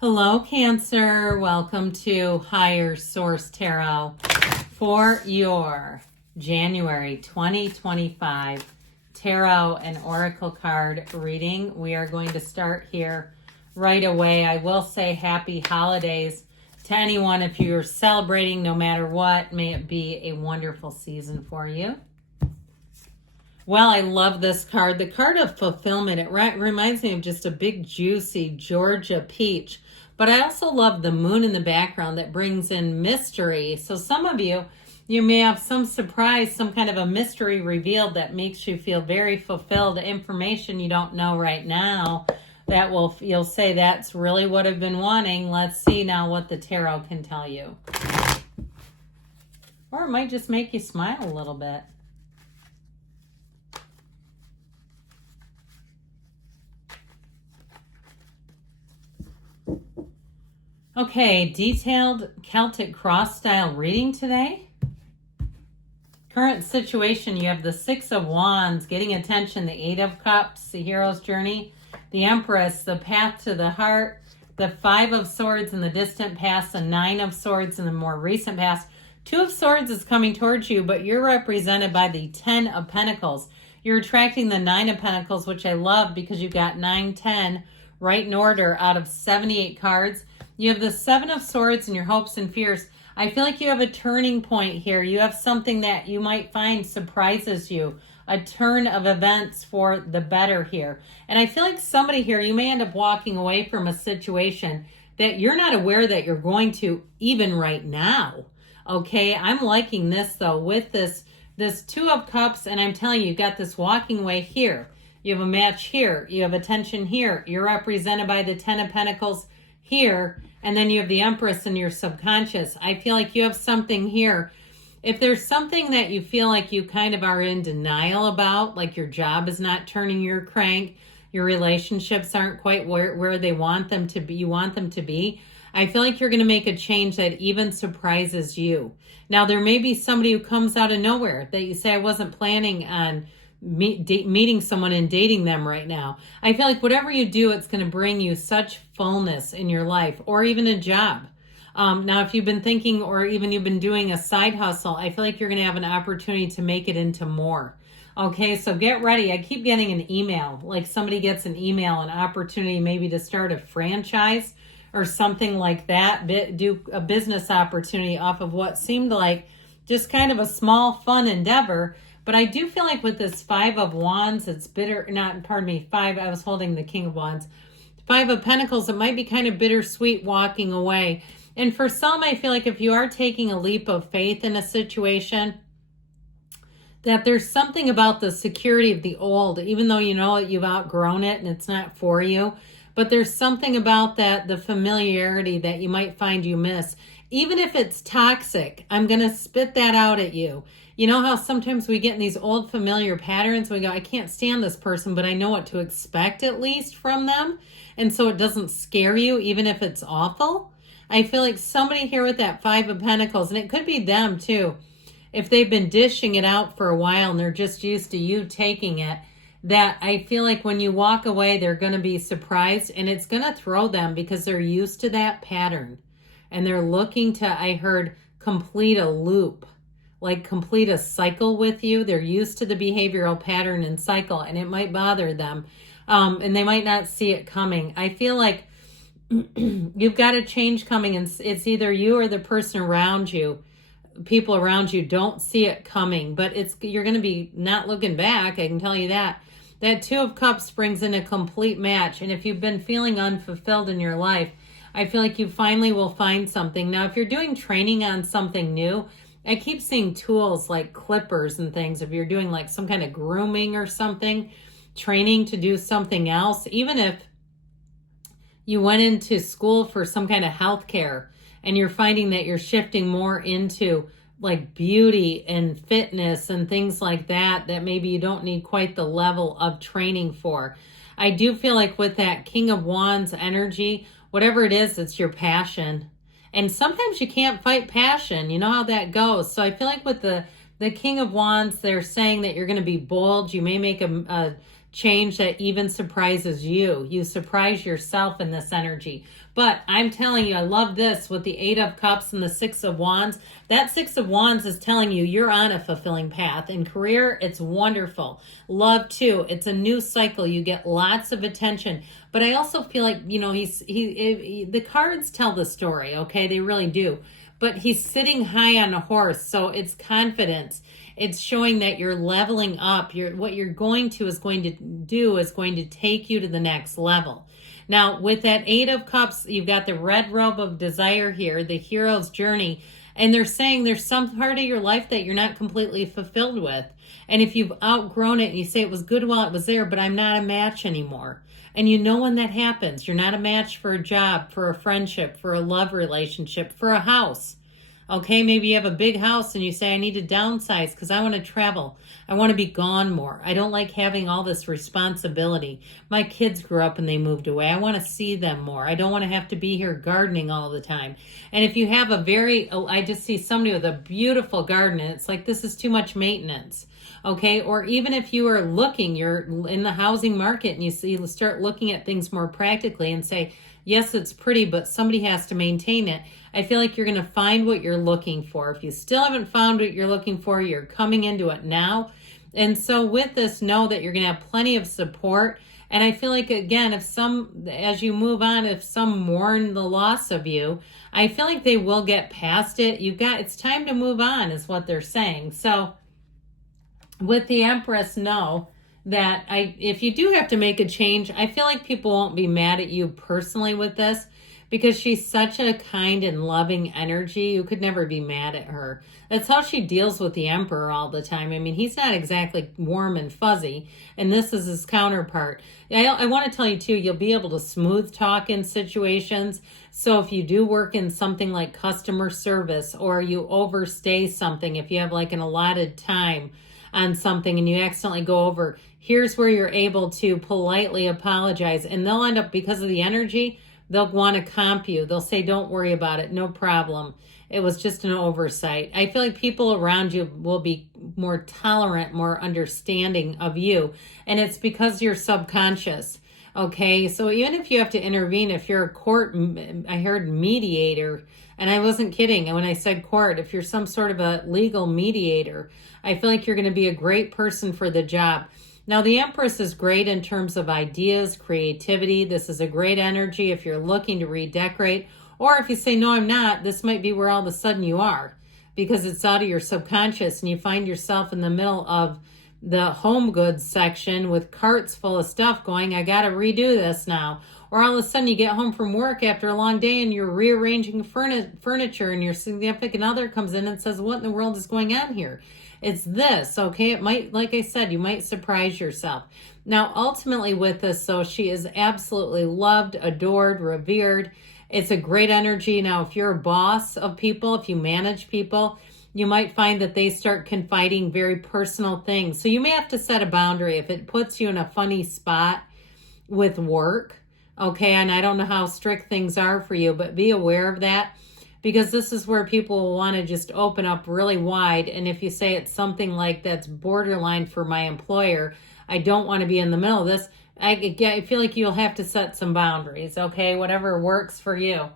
Hello, Cancer. Welcome to Higher Source Tarot for your January 2025 Tarot and Oracle card reading. We are going to start here right away. I will say happy holidays to anyone. If you're celebrating, no matter what, may it be a wonderful season for you. Well, I love this card. The card of fulfillment. It reminds me of just a big, juicy Georgia peach. But I also love the moon in the background that brings in mystery. So some of you may have some surprise, some kind of a mystery revealed that makes you feel very fulfilled. Information you don't know right now that you'll say, that's really what I've been wanting. Let's see now what the tarot can tell you. Or it might just make you smile a little bit. Okay, detailed Celtic cross style reading today. Current situation, you have the Six of Wands, getting attention, the Eight of Cups, the Hero's Journey, the Empress, the Path to the Heart, the Five of Swords in the distant past, the Nine of Swords in the more recent past. Two of Swords is coming towards you, but you're represented by the Ten of Pentacles. You're attracting the Nine of Pentacles, which I love because you got 9, 10 right in order out of 78 cards. You have the Seven of Swords and your hopes and fears. I feel like you have a turning point here. You have something that you might find surprises you. A turn of events for the better here. And I feel like somebody here, you may end up walking away from a situation that you're not aware that you're going to even right now. Okay, I'm liking this though with this Two of Cups, and I'm telling you, you've got this walking away here. You have a match here. You have attention here. You're represented by the Ten of Pentacles here. And then you have the Empress in your subconscious. I feel like you have something here. If there's something that you feel like you kind of are in denial about, like your job is not turning your crank, your relationships aren't quite where they want them to be, you want them to be, I feel like you're going to make a change that even surprises you. Now, there may be somebody who comes out of nowhere that you say, I wasn't planning on meeting someone and dating them right now. I feel like whatever you do, it's going to bring you such fullness in your life, or even a job. Now, if you've been thinking, or even you've been doing a side hustle, I feel like you're going to have an opportunity to make it into more. Okay, so get ready. I keep getting an email, like somebody gets an email, an opportunity maybe to start a franchise or something like that, do a business opportunity off of what seemed like just kind of a small, fun endeavor. But I do feel like with this Five of Wands, it's I was holding the King of Wands. Five of Pentacles, it might be kind of bittersweet walking away. And for some, I feel like if you are taking a leap of faith in a situation, that there's something about the security of the old, even though you know you've outgrown it and it's not for you. But there's something about that, the familiarity that you might find you miss. Even if it's toxic, I'm going to spit that out at you. You know how sometimes we get in these old familiar patterns, we go, I can't stand this person, but I know what to expect at least from them. And so it doesn't scare you, even if it's awful. I feel like somebody here with that Five of Pentacles, and it could be them too, if they've been dishing it out for a while and they're just used to you taking it, that I feel like when you walk away, they're going to be surprised, and it's going to throw them because they're used to that pattern. And they're looking to, I heard, complete a loop, like complete a cycle with you. They're used to the behavioral pattern and cycle, and it might bother them. And they might not see it coming. I feel like you've got a change coming, and it's either you or the person around you. People around you don't see it coming, but you're going to be not looking back. I can tell you that. That Two of Cups brings in a complete match. And if you've been feeling unfulfilled in your life, I feel like you finally will find something. Now, if you're doing training on something new, I keep seeing tools like clippers and things. If you're doing like some kind of grooming or something, training to do something else, even if you went into school for some kind of healthcare and you're finding that you're shifting more into like beauty and fitness and things like that, that maybe you don't need quite the level of training for. I do feel like with that King of Wands energy, whatever it is, it's your passion. And sometimes you can't fight passion. You know how that goes. So I feel like with the King of Wands, they're saying that you're going to be bold. You may make a change that even surprises you. You surprise yourself in this energy. But I'm telling you, I love this with the Eight of Cups and the Six of Wands. That Six of Wands is telling you you're on a fulfilling path. In career, it's wonderful. Love too. It's a new cycle. You get lots of attention. But I also feel like, the cards tell the story, okay? They really do. But he's sitting high on a horse, so it's confidence. It's showing that you're leveling up. What you're going to do is going to take you to the next level. Now, with that Eight of Cups, you've got the red robe of desire here, the hero's journey, and they're saying there's some part of your life that you're not completely fulfilled with. And if you've outgrown it and you say it was good while it was there, but I'm not a match anymore. And you know when that happens. You're not a match for a job, for a friendship, for a love relationship, for a house. Okay, maybe you have a big house and you say, I need to downsize because I want to travel. I want to be gone more. I don't like having all this responsibility. My kids grew up and they moved away. I want to see them more. I don't want to have to be here gardening all the time. And if you have I just see somebody with a beautiful garden and it's like, this is too much maintenance. Okay, or even if you're in the housing market and you start looking at things more practically and say, yes, it's pretty, but somebody has to maintain it. I feel like you're going to find what you're looking for. If you still haven't found what you're looking for, you're coming into it now. And so with this, know that you're going to have plenty of support. And I feel like, again, as you move on, if some mourn the loss of you, I feel like they will get past it. It's time to move on is what they're saying. So with the Empress, know that if you do have to make a change, I feel like people won't be mad at you personally with this because she's such a kind and loving energy. You could never be mad at her. That's how she deals with the Emperor all the time. I mean, he's not exactly warm and fuzzy, and this is his counterpart. I want to tell you, too, you'll be able to smooth talk in situations. So if you do work in something like customer service or you overstay something, if you have like an allotted time on something and you accidentally go over, here's where you're able to politely apologize. And they'll end up, because of the energy, they'll want to comp you. They'll say, don't worry about it. No problem. It was just an oversight. I feel like people around you will be more tolerant, more understanding of you. And it's because you're subconscious. Okay, so even if you have to intervene, if you're a court, I heard mediator, and I wasn't kidding. And when I said court, if you're some sort of a legal mediator, I feel like you're going to be a great person for the job. Now, the Empress is great in terms of ideas, creativity. This is a great energy if you're looking to redecorate. Or if you say, no, I'm not, this might be where all of a sudden you are because it's out of your subconscious and you find yourself in the middle of the home goods section with carts full of stuff going, I got to redo this now. Or all of a sudden you get home from work after a long day and you're rearranging furniture and your significant other comes in and says, what in the world is going on here? It's this, okay? It might, like I said, you might surprise yourself. Now, ultimately with this, so she is absolutely loved, adored, revered. It's a great energy. Now, if you're a boss of people, if you manage people, you might find that they start confiding very personal things. So you may have to set a boundary if it puts you in a funny spot with work, okay? And I don't know how strict things are for you, but be aware of that because this is where people will want to just open up really wide. And if you say it's something like that's borderline for my employer, I don't want to be in the middle of this, I feel like you'll have to set some boundaries, okay? Whatever works for you.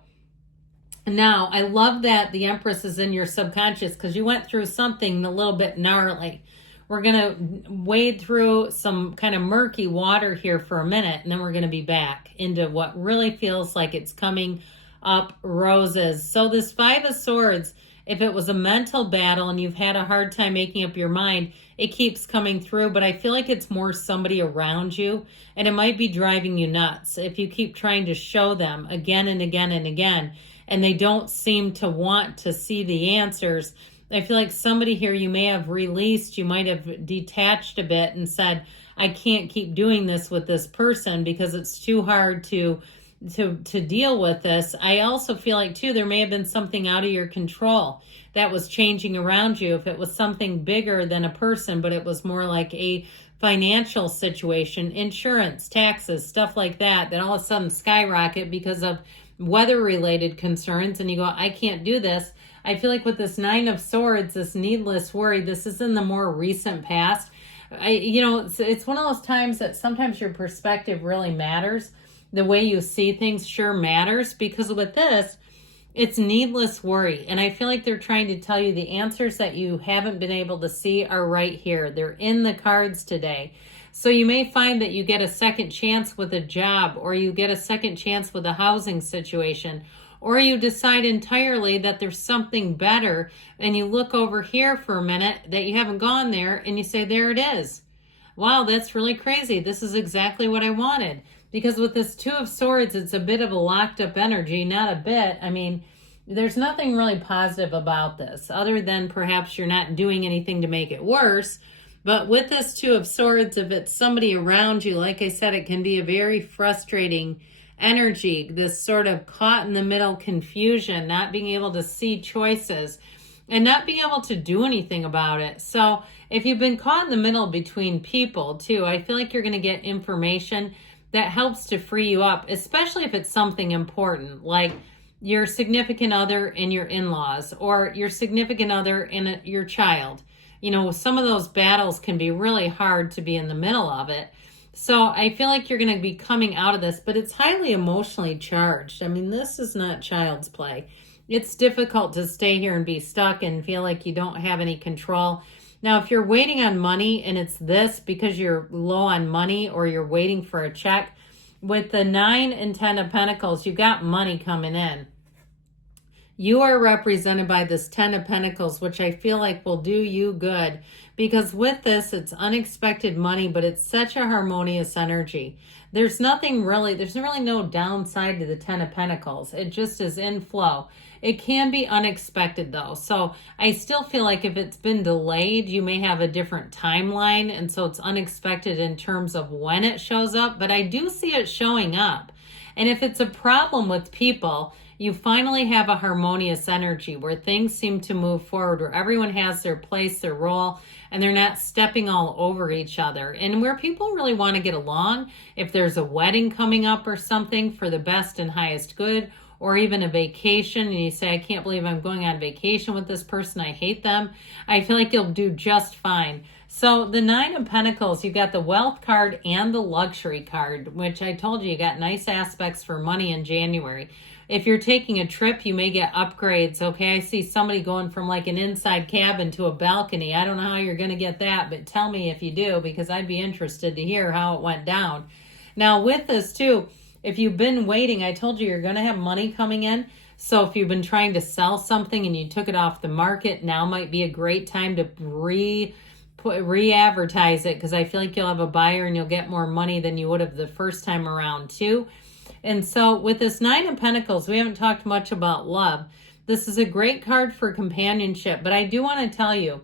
Now, I love that the Empress is in your subconscious because you went through something a little bit gnarly. We're going to wade through some kind of murky water here for a minute, and then we're going to be back into what really feels like it's coming up roses. So this Five of Swords, if it was a mental battle and you've had a hard time making up your mind, it keeps coming through, but I feel like it's more somebody around you, and it might be driving you nuts if you keep trying to show them again and again and again, and they don't seem to want to see the answers. I feel like somebody here you may have released, you might have detached a bit and said, I can't keep doing this with this person because it's too hard to deal with this. I also feel like, too, there may have been something out of your control that was changing around you. If it was something bigger than a person, but it was more like a financial situation, insurance, taxes, stuff like that, that all of a sudden skyrocket because of weather-related concerns, and you go, I can't do this. I feel like with this Nine of Swords, this needless worry, this is in the more recent past. It's one of those times that sometimes your perspective really matters. The way you see things sure matters, because with this, it's needless worry. And I feel like they're trying to tell you the answers that you haven't been able to see are right here. They're in the cards today. So you may find that you get a second chance with a job, or you get a second chance with a housing situation, or you decide entirely that there's something better, and you look over here for a minute that you haven't gone there, and you say, there it is. Wow, that's really crazy. This is exactly what I wanted. Because with this Two of Swords, it's a bit of a locked up energy, not a bit. I mean, there's nothing really positive about this, other than perhaps you're not doing anything to make it worse. But with this Two of Swords, if it's somebody around you, like I said, it can be a very frustrating energy, this sort of caught in the middle confusion, not being able to see choices and not being able to do anything about it. So if you've been caught in the middle between people too, I feel like you're going to get information that helps to free you up, especially if it's something important, like your significant other and your in-laws, or your significant other and your child. Some of those battles can be really hard to be in the middle of it. So I feel like you're going to be coming out of this, but it's highly emotionally charged. I mean, this is not child's play. It's difficult to stay here and be stuck and feel like you don't have any control. Now, if you're waiting on money and it's this because you're low on money, or you're waiting for a check, with the 9 and 10 of Pentacles, you got money coming in. You are represented by this 10 of Pentacles, which I feel like will do you good, because with this, it's unexpected money, but it's such a harmonious energy. There's really no downside to the 10 of Pentacles. It just is in flow. It can be unexpected though. So I still feel like if it's been delayed, you may have a different timeline. And so it's unexpected in terms of when it shows up, but I do see it showing up. And if it's a problem with people, you finally have a harmonious energy where things seem to move forward, where everyone has their place, their role, and they're not stepping all over each other. And where people really want to get along, if there's a wedding coming up or something for the best and highest good, or even a vacation, and you say, I can't believe I'm going on vacation with this person, I hate them, I feel like you'll do just fine. So the 9 of Pentacles, you've got the wealth card and the luxury card, which I told you got nice aspects for money in January. If you're taking a trip, you may get upgrades. Okay, I see somebody going from like an inside cabin to a balcony. I don't know how you're going to get that, but tell me if you do, because I'd be interested to hear how it went down. Now with this too, if you've been waiting, I told you you're going to have money coming in. So if you've been trying to sell something and you took it off the market, now might be a great time to re-advertise it, because I feel like you'll have a buyer and you'll get more money than you would have the first time around too. And so with this 9 of Pentacles, we haven't talked much about love. This is a great card for companionship, but I do want to tell you,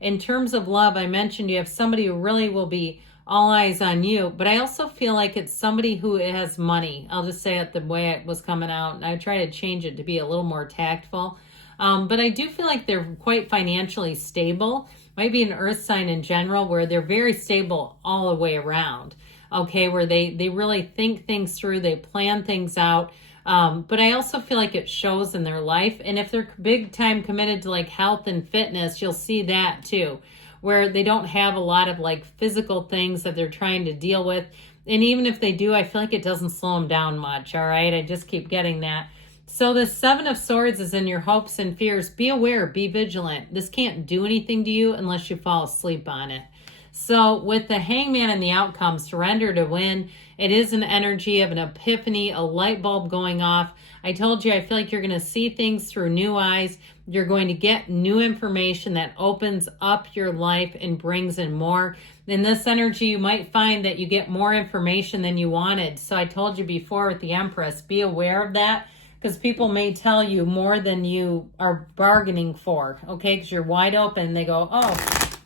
in terms of love, I mentioned you have somebody who really will be all eyes on you, but I also feel like it's somebody who has money. I'll just say it the way it was coming out, and I try to change it to be a little more tactful. But I do feel like they're quite financially stable. Might be an earth sign in general, where they're very stable all the way around. Okay, where they really think things through, they plan things out. But I also feel like it shows in their life. And if they're big time committed to like health and fitness, you'll see that too, where they don't have a lot of like physical things that they're trying to deal with. And even if they do, I feel like it doesn't slow them down much. All right, I just keep getting that. So the 7 of Swords is in your hopes and fears. Be aware, be vigilant. This can't do anything to you unless you fall asleep on it. So with the Hangman and the outcome, surrender to win. It is an energy of an epiphany, a light bulb going off. I told you, I feel like you're going to see things through new eyes. You're going to get new information that opens up your life and brings in more. In this energy, you might find that you get more information than you wanted. So I told you before with the Empress, be aware of that, because people may tell you more than you are bargaining for, okay? Because you're wide open and they go, oh,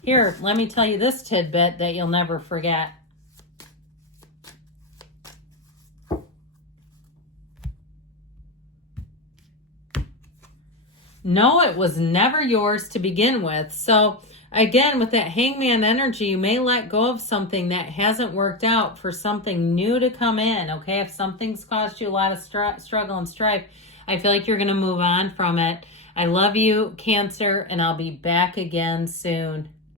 here, let me tell you this tidbit that you'll never forget. No, it was never yours to begin with. So again, with that Hangman energy, you may let go of something that hasn't worked out for something new to come in, okay? If something's caused you a lot of struggle and strife, I feel like you're going to move on from it. I love you, Cancer, and I'll be back again soon.